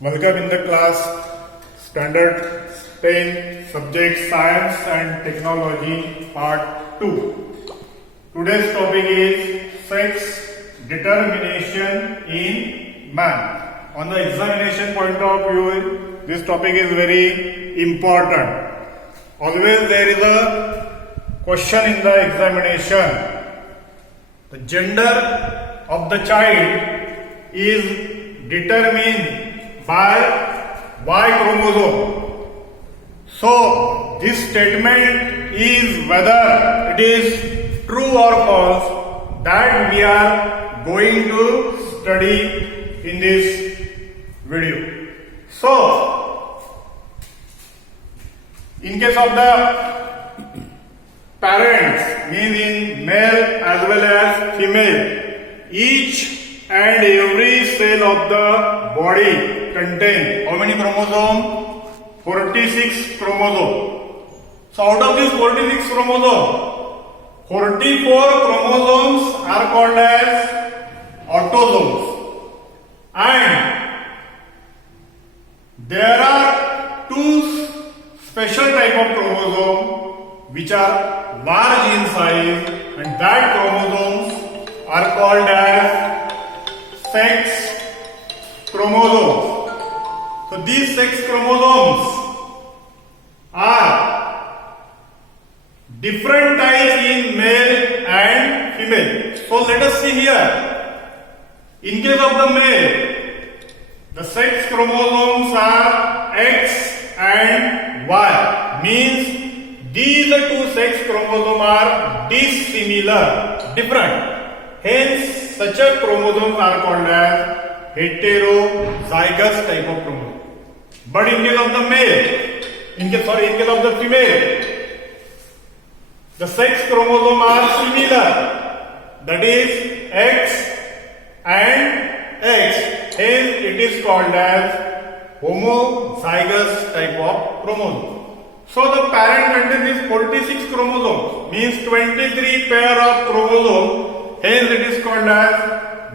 Welcome in the class Standard 10 Subject Science and Technology Part 2. Today's topic is sex determination in man. On the examination point of view, this topic is very important. Always there is a question in the examination. The gender of the child is determined by Y chromosome. So this statement is whether it is true or false that we are going to study in this video. So in case of the parents, means in male as well as female, each and every cell of the body contain how many chromosomes? 46 chromosomes. So out of these 46 chromosomes, 44 chromosomes are called as autosomes, and there are two special type of chromosomes which are large in size, and that chromosomes are called as sex chromosomes. So these sex chromosomes are different types in male and female. So let us see here. In case of the male, the sex chromosomes are X and Y. Means these two sex chromosomes are dissimilar, different. Hence, such a chromosomes are called as heterozygous type of chromosome. But in case of the male, in case of the female, the sex chromosomes are similar. That is X and X. Hence, it is called as homozygous type of chromosome. So the parent contains 46 chromosomes, means 23 pair of chromosomes. Hence, it is called as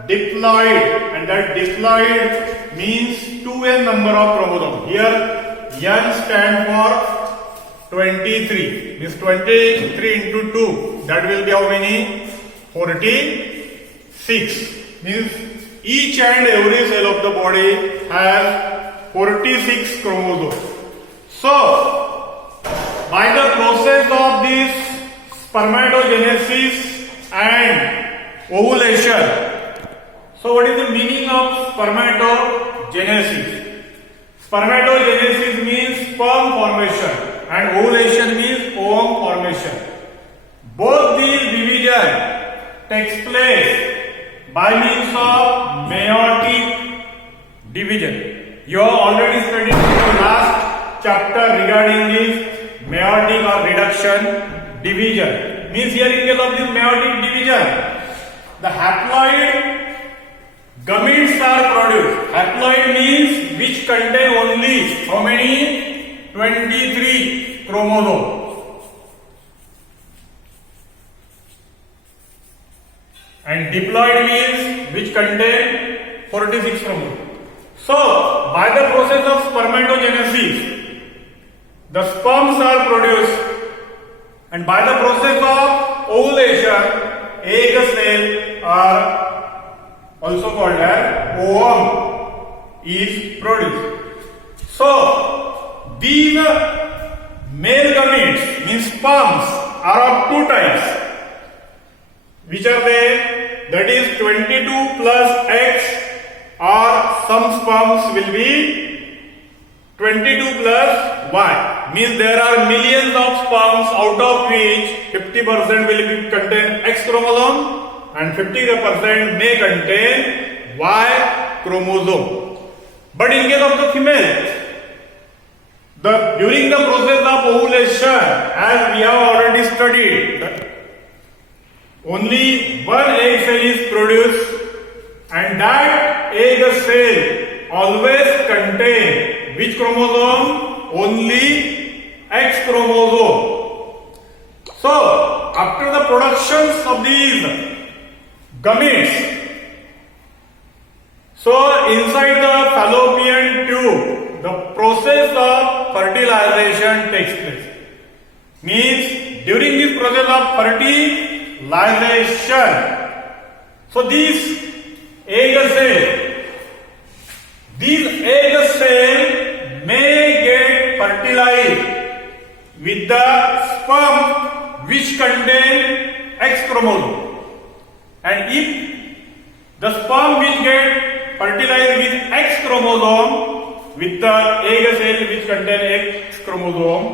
diploid, and that diploid means 2n number of chromosomes. Here n stand for 23, means 23 into 2, that will be how many? 46. Means each and every cell of the body has 46 chromosomes. So by the process of this spermatogenesis and ovulation. So what is the meaning of spermatogenesis? Spermatogenesis means sperm formation and ovulation means ovum formation. Both these division takes place by means of meiotic division. You have already studied in the last chapter regarding this meiotic or reduction division. Means here in case of this meiotic division, the haploid gametes are produced. Haploid means which contain only how many? 23 chromosomes. And diploid means which contain 46 chromosomes. So, by the process of spermatogenesis, the sperms are produced, and by the process of ovulation, egg cells are also called as ovum is produced. So these male gametes means sperms are of two types. Which are they? That is 22 plus X, or some sperms will be 22 plus Y. Means there are millions of sperms, out of which 50% will contain X chromosome and 50% may contain Y chromosome. But in case of the female, during the process of ovulation, as we have already studied, only one egg cell is produced, and that egg cell always contain which chromosome? Only X chromosome. So after the productions of these gametes, So inside the fallopian tube ovulation takes place. Means during this process of fertilization, so these egg cells may get fertilized with the sperm which contain X chromosome, and if the sperm which get fertilized with X chromosome with the egg cell which contain X chromosome,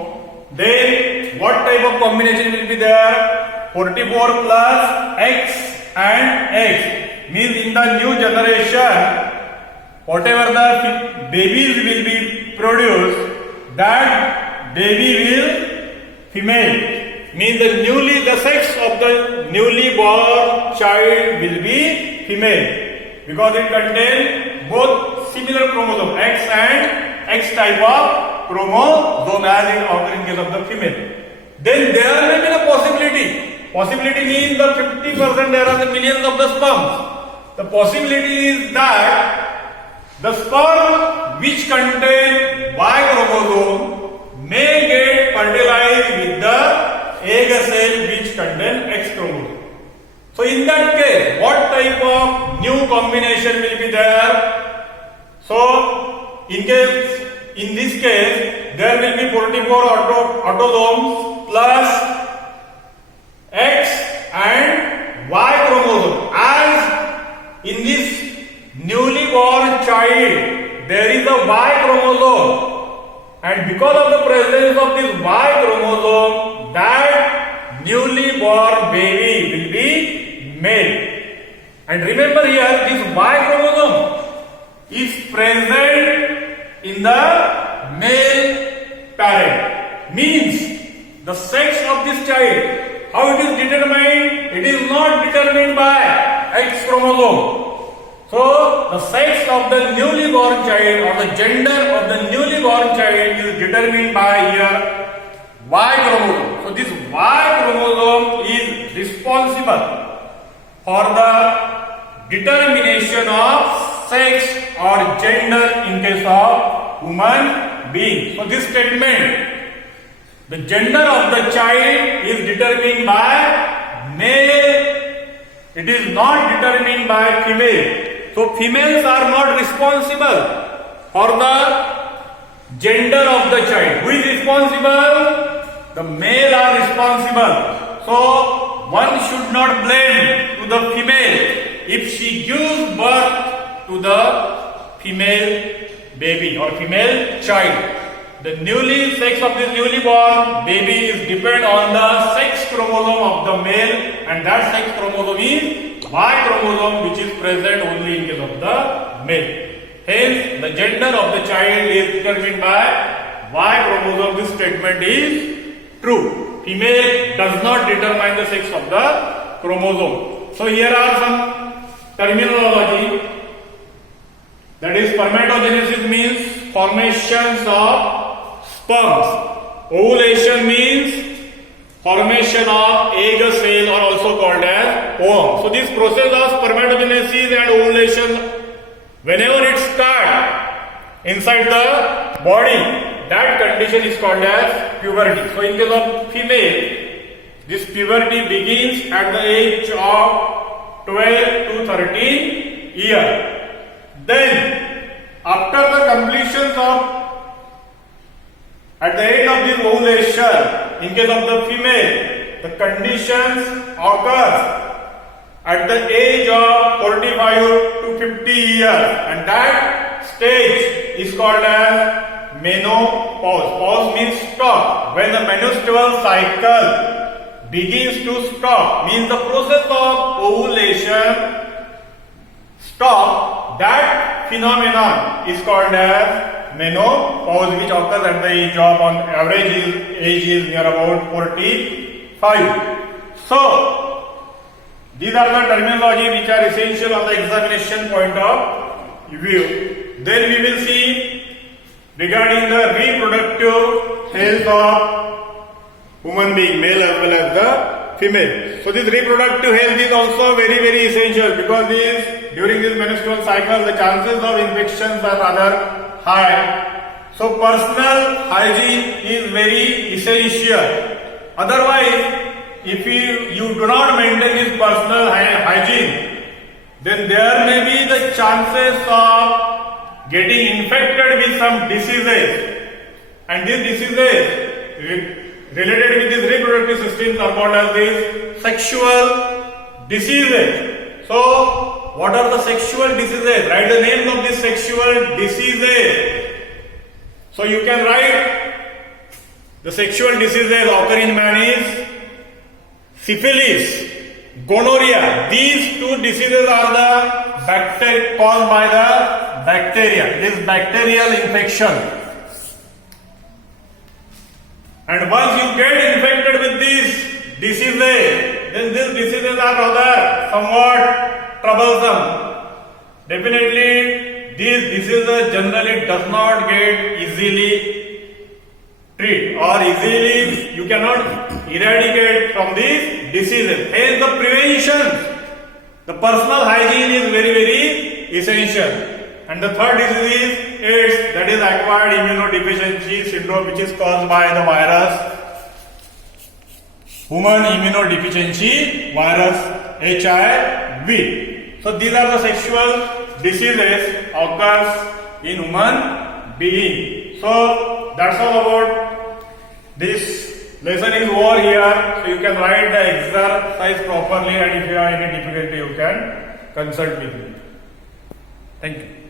then what type of combination will be there? 44 plus X and X. Means in the new generation, whatever the babies will be produced, that baby will female. Means the sex of the newly born child will be female, because it contains both similar chromosome X and X type of chromosome as in occurring case of the female. Then there may be a possibility. Possibility means the 50% there are the millions of the sperms. The possibility is that the sperm which contain Y chromosome may get fertilized with the egg cell which contain X chromosome. So in that case, what type of new combination will be there? So in this case, there will be 44 autosomes plus X and Y chromosome. As in this newly born child, there is a Y chromosome, and because of the presence of this Y chromosome, that newly born baby will be male. And remember here, this Y chromosome is present in the male parent. Means the sex of this child, how it is determined? It is not determined by X chromosome. So the sex of the newly born child or the gender of the newly born child is determined by here Y chromosome. So this Y chromosome is responsible for the determination of sex or gender in case of human being. So this statement, the gender of the child is determined by male, it is not determined by female. So females are not responsible for the gender of the child. Who is responsible? The male are responsible. So one should not blame to the female if she gives birth to the female baby or female child. The sex of this newly born baby is depend on the sex chromosome of the male, and that sex chromosome is Y chromosome, which is present only in case of the male. Hence, the gender of the child is determined by Y chromosome. This statement is true. Female does not determine the sex of the chromosome. So here are some terminology. That is, spermatogenesis means formations of sperms. Ovulation means formation of egg cell, or also called as ovum. So this process of spermatogenesis and ovulation, whenever it starts inside the body, that condition is called as puberty. So in case of female, this puberty begins at the age of 12 to 13 years. Then after the completion of at the end of this ovulation, in case of the female, the conditions occur at the age of 45 to 50 years, and that stage is called as menopause. Pause means stop. When the menstrual cycle begins to stop, means the process of ovulation stop, that phenomenon is called as menopause, which occurs at the age of, on average age is near about 45. So these are the terminology which are essential on the examination point of view. Then we will see regarding the reproductive health of human being, male as well as the female. So this reproductive health is also very, very essential, because during this menstrual cycle the chances of infections are rather high, So personal hygiene is very essential. Otherwise, if you do not maintain this personal hygiene, then there may be the chances of getting infected with some diseases. And these diseases related with this reproductive systems are called as these sexual diseases. So, what are the sexual diseases? Write the names of these sexual diseases. So, you can write the sexual diseases occur in man is syphilis, gonorrhea. These two diseases are the caused by the bacteria. This bacterial infection. And once you get infected with these diseases, then these diseases are rather somewhat troublesome. Definitely, these diseases generally does not get easily treated or easily you cannot eradicate from these diseases. Hence, the prevention, the personal hygiene is very, very essential. And the third disease is AIDS, that is acquired immunodeficiency syndrome, which is caused by the virus, human immunodeficiency virus HIV. So these are the sexual diseases occurs in human being. So that's all about this lesson is over here. So you can write the exercise properly, and if you have any difficulty, you can consult with me. Thank you.